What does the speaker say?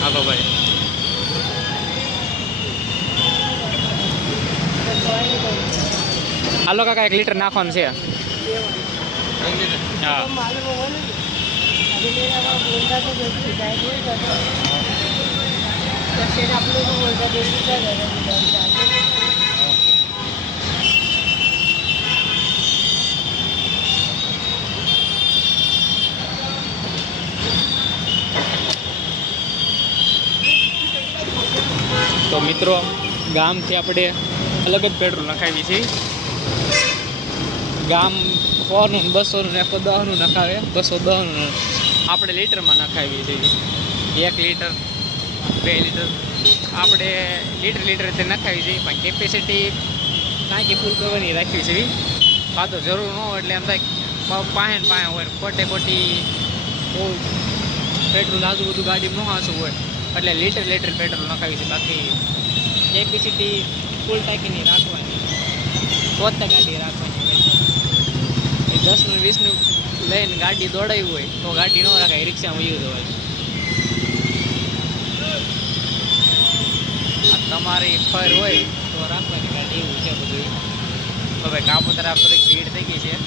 હાલો ભાઈ. હાલો કાકા એક લીટર નાખવાનું છે. હા. તો મિત્રો, ગામથી આપણે અલગ જ પેટ્રોલ નખાવી છીએ. ગામ સોનું બસોનું એકસો દસનું નખાવે, બસો દસનું આપણે લીટરમાં નખાવી છીએ. એક લીટર, બે લીટર. આપણે લીટર લીટર તે નખાવી છીએ, પણ કેપેસિટી ટાંકી ફૂલ કરવાની રાખવી છે. કાં જરૂર ન હોય એટલે એમ થાય પાસે પાસે હોય. ખોટે ખોટી બહુ પેટ્રોલ આજુ બધું ગાડી ન હાંસવું હોય. એટલે લીટર લીટર પેટ્રોલ નખાવી છે. બાકી કેપેસિટી ફૂલ ટાંકીની રાખવાની. પોતે ગાડી રાખવાની એ દસનું વીસનું લઈને ગાડી દોડાવી હોય, તો ગાડી ન રાખાય, રિક્ષામાં યુઝ હોય તમારી ફર હોય, તો રાખવાની ગાડી એવું છે બધું. હવે કાપોતરા ફરી ભીડ થઈ ગઈ છે.